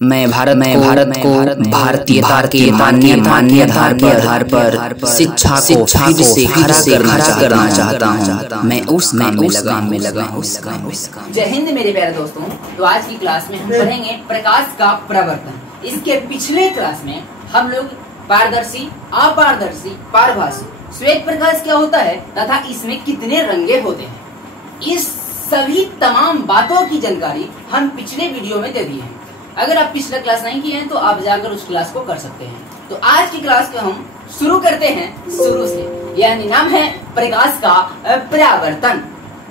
मैं भारत को भारतीयता के मान्य आधार पर शिक्षा को फिर से खड़ा करना चाहता हूँ। मैं उस काम में लगा हूँ। जय हिंद मेरे प्यारे दोस्तों। तो आज की क्लास में हम पढ़ेंगे प्रकाश का प्रवर्तन। इसके पिछले क्लास में हम लोग पारदर्शी, अपारदर्शी, पारभासी, श्वेत प्रकाश क्या होता है तथा इसमें कितने रंगे होते हैं, इस सभी तमाम बातों की जानकारी हम पिछले वीडियो में दे दी है। अगर आप पिछला क्लास नहीं किए हैं तो आप जाकर उस क्लास को कर सकते हैं। तो आज की क्लास को हम शुरू करते हैं शुरू से, यानी नाम है प्रकाश का परावर्तन,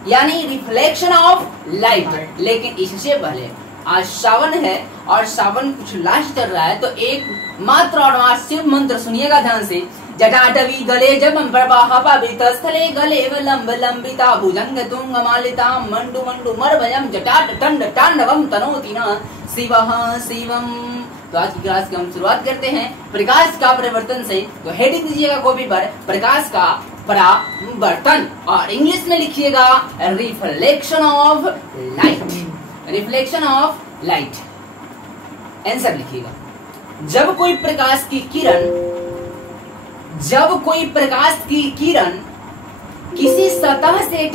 यानी रिफ्लेक्शन ऑफ लाइट। लेकिन इससे पहले आज सावन है और सावन कुछ लास्ट चल रहा है, तो एक मात्र और शिव मंत्र सुनिएगा ध्यान से। जटाटवी गले जगम प्रवाह पावित स्थले गले लंब लंबिता भुजंग तुंग मालिता मंडु मंडु मरभयम जटाट टंड तांडवम तनोति न शिवः शिवम। तो आज की क्लास की हम शुरुआत करते हैं प्रकाश का परिवर्तन से। तो हेडिंग दीजिएगा कॉपी पर प्रकाश का परावर्तन और इंग्लिश में लिखिएगा reflection of light. Reflection of light answer लिखिएगा। जब कोई प्रकाश की किरण किसी सतह से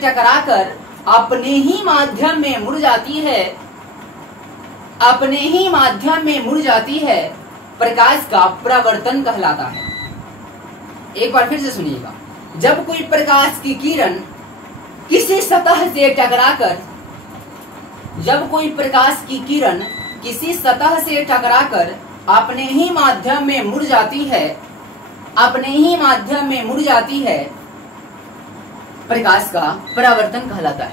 टकराकर अपने ही माध्यम में मुड़ जाती है, प्रकाश का परावर्तन कहलाता है। एक बार फिर से सुनिएगा। जब कोई प्रकाश की किरण किसी सतह से टकराकर अपने ही माध्यम में मुड़ जाती है, प्रकाश का परावर्तन कहलाता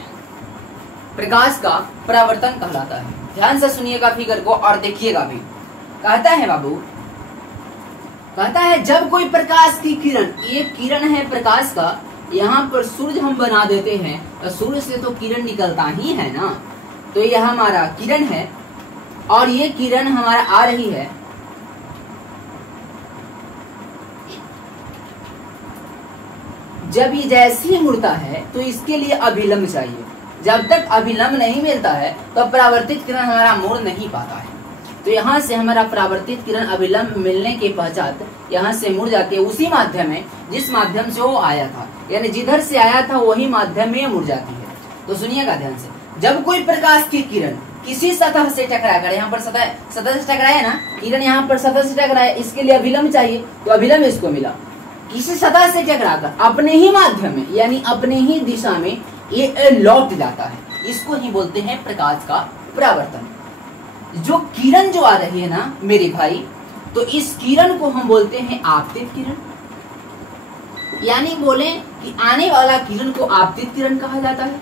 है। ध्यान से सुनिएगा फिगर को और देखिएगा भी। कहता है बाबू, कहता है जब कोई प्रकाश की किरण, ये किरण है प्रकाश का, यहाँ पर सूर्य हम बना देते हैं तो सूर्य से तो किरण निकलता ही है ना। तो यह हमारा किरण है और ये किरण हमारा आ रही है, जब ये जैसे ही मुड़ता है तो इसके लिए अभिलंब चाहिए। जब तक अभिलंब नहीं मिलता है तो परावर्तित किरण हमारा मुड़ नहीं पाता है। तो यहाँ से हमारा परावर्तित किरण अभिलंब मिलने के पश्चात यहाँ से मुड़ जाती है उसी माध्यम में जिस माध्यम से वो आया था, यानी जिधर से आया था वही माध्यम में मुड़ जाती है। तो सुनिएगा ध्यान से। जब कोई प्रकाश की किरण किसी सतह से टकराकर, यहाँ पर सतह से टकराया ना, किरण यहाँ पर सतह से टकराया, इसके लिए अभिलंब चाहिए, तो अभिलंब इसको मिला। किसी सतह से टकराकर अपने ही माध्यम में यानी अपने ही दिशा में ये लौट जाता है, इसको ही बोलते हैं प्रकाश का परावर्तन। जो किरण जो आ रही है ना मेरे भाई, तो इस किरण को हम बोलते हैं आपतित किरण, यानी बोले कि आने वाला किरण को आपतित किरण कहा जाता है।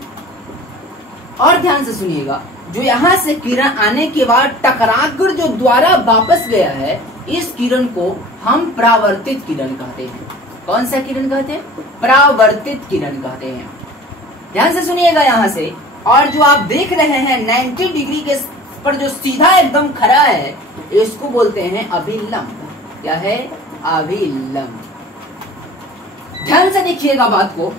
और ध्यान से सुनिएगा, जो यहाँ से किरण आने के बाद टकराकर जो द्वारा वापस गया है, इस किरण को हम परावर्तित किरण कहते हैं। कौन सा किरण कहते हैं? परावर्तित किरण कहते हैं। ध्यान से सुनिएगा यहाँ से। और जो आप देख रहे हैं 90 डिग्री के पर जो सीधा एकदम खड़ा है, इसको बोलते हैं अभिलंब। क्या है? अभिलंब। ध्यान से देखिएगा बात को।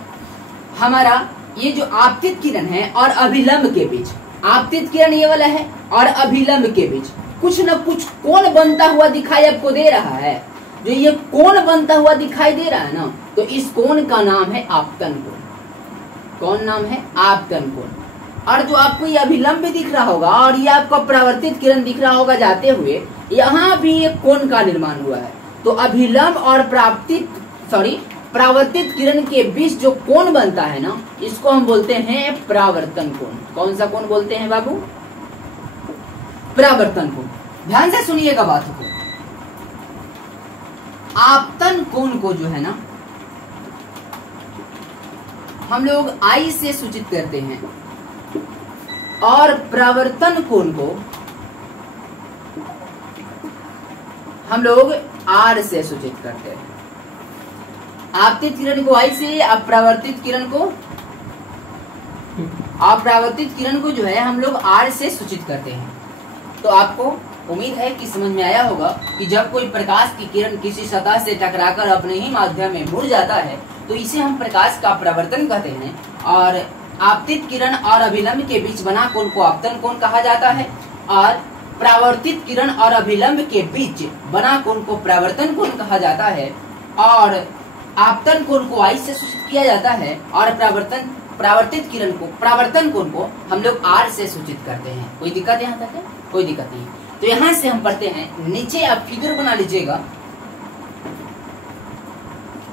हमारा ये जो आपतित किरण है और अभिलंब के बीच, आपतित किरण ये वाला है और अभिलंब के बीच कुछ न कुछ कोण बनता हुआ दिखाई आपको दे रहा है। जो ये कोण बनता हुआ दिखाई दे रहा है ना, तो इस कोण का नाम है आपतन कोण। कौन नाम है? आपतन कोण। और जो आपको ये अभिलंब भी दिख रहा होगा और ये आपका परावर्तित किरण दिख रहा होगा जाते हुए, यहाँ भी एक कोण का निर्माण हुआ है। तो अभिलंब और परावर्तित किरण के बीच जो कोण बनता है ना, इसको हम बोलते हैं परावर्तन कोण। कौन सा कोण बोलते हैं बाबू? परावर्तन कोण। ध्यान से सुनिएगा बात को। आपतन कोण को जो है ना हम लोग आई से सूचित करते हैं और परावर्तन कोण को हम लोग आर से सूचित करते हैं। आपतित किरण को आई से, अपरावर्तित किरण को जो है हम लोग आर से सूचित करते हैं। तो आपको उम्मीद है कि समझ में आया होगा कि जब कोई प्रकाश की किरण किसी सतह से टकराकर अपने ही माध्यम में मुड़ जाता है, तो इसे हम प्रकाश का परावर्तन कहते हैं। और आपतित किरण और अभिलंब के बीच बना कोण को आपतन कोण कहा जाता है, और परावर्तित किरण और अभिलंब के बीच बना कोण को परावर्तन कोण कहा जाता है, और आपतन कोण को I से सूचित किया जाता है, और परावर्तित किरण को परावर्तन कोण को हम लोग R से सूचित करते हैं। कोई दिक्कत यहाँ तक है? कोई दिक्कत नहीं। तो यहाँ से हम पढ़ते हैं, नीचे आप फिगर बना लीजिएगा।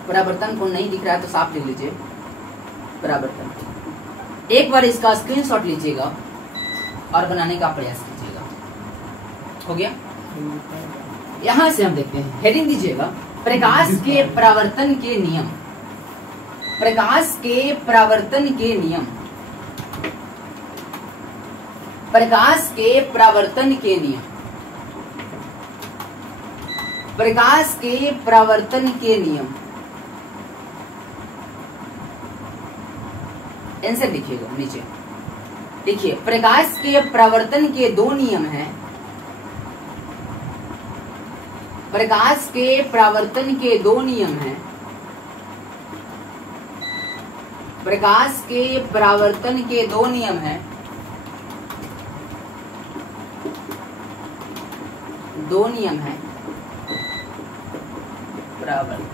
परावर्तन कोण नहीं दिख रहा है तो साफ लिख लीजिए परावर्तन। एक बार इसका स्क्रीनशॉट लीजिएगा और बनाने का प्रयास कीजिएगा। हो गया? यहां से हम देखते हैं, हेडिंग दीजिएगा, प्रकाश के परावर्तन के नियम। प्रकाश के परावर्तन के नियम। प्रकाश के परावर्तन के नियम। प्रकाश के परावर्तन के नियम। आंसर लिखिएगा नीचे। देखिए, प्रकाश के परावर्तन के दो नियम हैं। प्रकाश के परावर्तन के दो नियम हैं। प्रकाश के परावर्तन के दो नियम हैं। दो नियम हैं परावर्तन।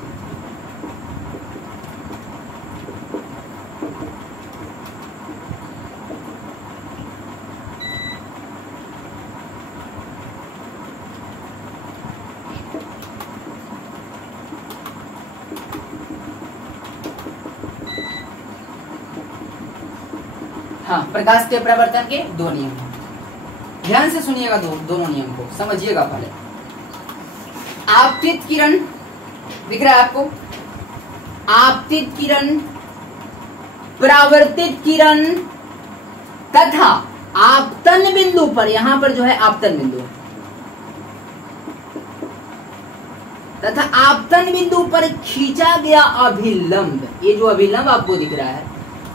हाँ, प्रकाश के परावर्तन के दो नियम हैं। ध्यान से सुनिएगा, दोनों नियम को समझिएगा। पहले आपतित किरण दिख रहा है आपको? आपतित किरण, परावर्तित किरण तथा आपतन बिंदु पर, यहां पर जो है आपतन बिंदु, तथा आपतन बिंदु पर खींचा गया अभिलंब। ये जो अभिलंब आपको दिख रहा है,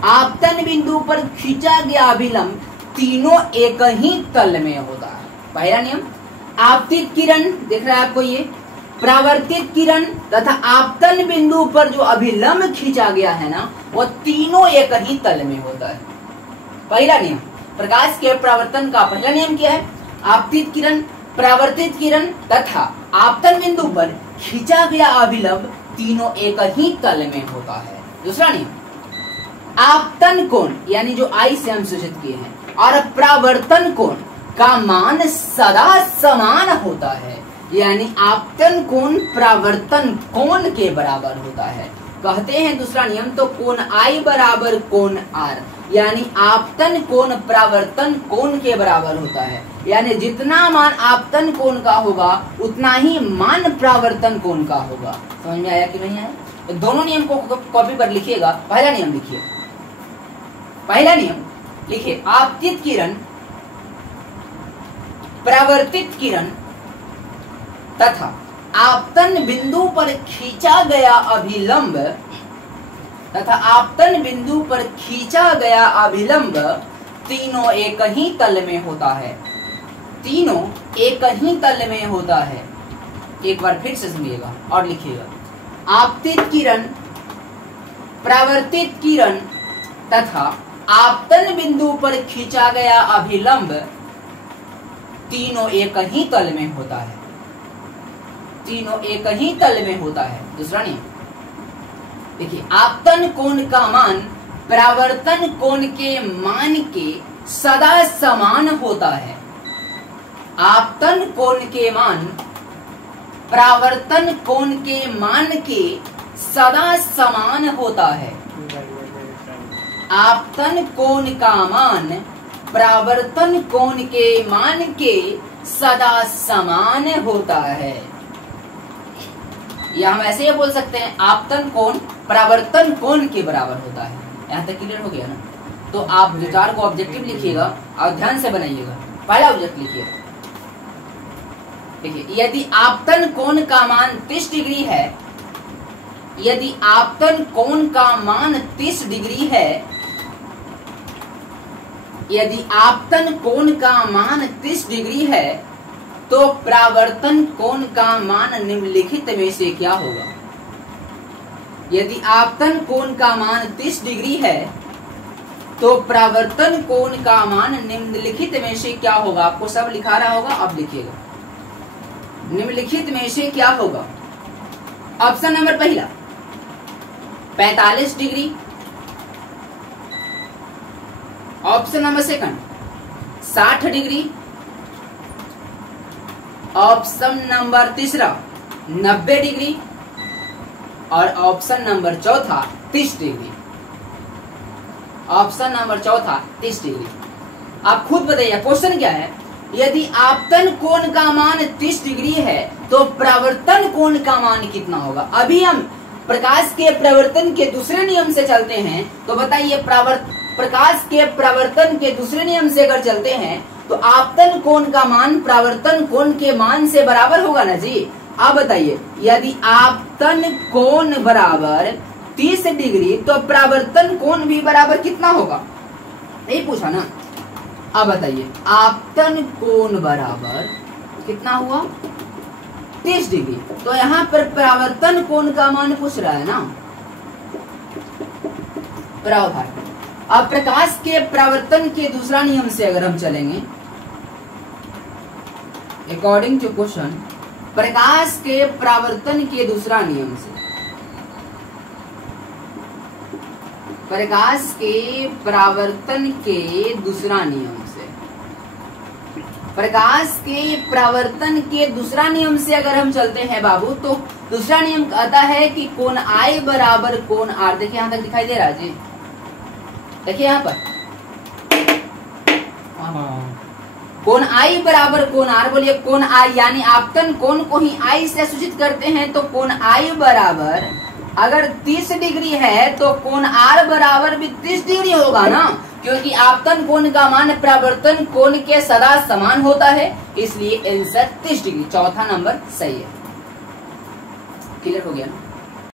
आपतन बिंदु पर खींचा गया अभिलंब, तीनों एक ही तल में होता है। पहला नियम, आपतित किरण दिख रहा है आपको, ये परावर्तित किरण तथा आपतन बिंदु पर जो अभिलंब खींचा गया है ना, वो तीनों एक ही तल में होता है। पहला नियम, प्रकाश के परावर्तन का पहला नियम क्या है? आपतित किरण, परावर्तित किरण तथा आपतन बिंदु पर खींचा गया अभिलंब तीनों एक ही तल में होता है। दूसरा नियम, आपतन कोण यानी जो I से हम सूचित किए हैं, और परावर्तन कोण का मान सदा समान होता है, यानी आपतन कोण परावर्तन कोण के बराबर होता है। कहते हैं दूसरा नियम, तो कोण I बराबर कोण R, यानी आपतन कोण परावर्तन कोण के बराबर होता है। यानी जितना मान आपतन कोण का होगा उतना ही मान परावर्तन कोण का होगा। समझ में आया कि नहीं आया? तो दोनों नियम को कॉपी पर लिखिएगा। पहला नियम लिखिए, पहला नियम लिखिए, आपतित किरण, परावर्तित किरण तथा आपतन बिंदु पर खींचा गया अभिलंब, तथा आपतन बिंदु पर खींचा गया अभिलंब तीनों एक ही तल में होता है। तीनों एक ही तल में होता है। एक बार फिर से सुनिएगा और लिखिएगा, आपतित किरण, परावर्तित किरण तथा आपतन बिंदु पर खींचा गया अभिलंब तीनों एक ही तल में होता है। तीनों एक ही तल में होता है। दूसरा नियम देखिए, आपतन कोण का मान परावर्तन कोण के मान के सदा समान होता है। आपतन कोण के मान परावर्तन कोण के मान के सदा समान होता है। आपतन कोण का मान परावर्तन कोण के मान के सदा समान होता है। या हम ऐसे ही बोल सकते हैं, आपतन कोण परावर्तन कोण के बराबर होता है। यहाँ तक क्लियर हो गया ना? तो आप विचार को ऑब्जेक्टिव लिखिएगा और ध्यान से बनाइएगा। पहला ऑब्जेक्ट लिखिए, देखिए, यदि आपतन कोण का मान 30 डिग्री है, यदि आपतन कोण का मान 30 डिग्री है, यदि आपतन कोण का मान 30 डिग्री है, तो परावर्तन कोण का मान निम्नलिखित में से क्या होगा? यदि आपतन कोण का मान 30 डिग्री है, तो परावर्तन कोण का मान निम्नलिखित में से क्या होगा। आपको सब लिखा रहा होगा, अब लिखिएगा। निम्नलिखित में से क्या होगा। ऑप्शन नंबर पहला 45 degree, option number second 60 degree, option number तीसरा 90 डिग्री और ऑप्शन नंबर चौथा 30 डिग्री। ऑप्शन नंबर चौथा 30 डिग्री। आप खुद बताइए क्वेश्चन क्या है। यदि आपतन कोण का मान 30 डिग्री है तो प्रवर्तन कोण का मान कितना होगा। अभी हम प्रकाश के प्रवर्तन के दूसरे नियम से चलते हैं, तो बताइए प्रकाश के प्रवर्तन के दूसरे नियम से अगर चलते हैं तो आपतन कोण का मान प्रवर्तन कोण के मान से बराबर होगा ना जी। अब बताइए यदि आपतन कोण बराबर 30 डिग्री तो प्रवर्तन कोण भी बराबर कितना होगा, नहीं पूछा ना। अब बताइए आपतन कोण बराबर कितना हुआ 30 डिग्री, तो यहाँ पर परावर्तन कोण का मान पूछ रहा है ना। बराबर। अब प्रकाश के परावर्तन के दूसरा नियम से अगर हम चलेंगे, अकॉर्डिंग टू क्वेश्चन, प्रकाश के परावर्तन के दूसरा नियम से, प्रकाश के परावर्तन के दूसरा नियम से, प्रकाश के परावर्तन के दूसरा नियम से अगर हम चलते हैं बाबू, तो दूसरा नियम कहता है कि कोण I बराबर कोण R। देखिए यहाँ तक दिखाई दे रहा है जी, देखिए यहाँ पर कोण I बराबर कोण R। बोलिए कोण I, यानी आपतन कोण को ही I से सूचित करते हैं, तो कोण I बराबर अगर 30 डिग्री है तो कोण R बराबर भी 30 डिग्री होगा ना, क्योंकि आपतन कोण का मान परावर्तन कोण के सदा समान होता है, इसलिए आंसर 30 डिग्री। चौथा नंबर सही है। क्लियर हो गया ना।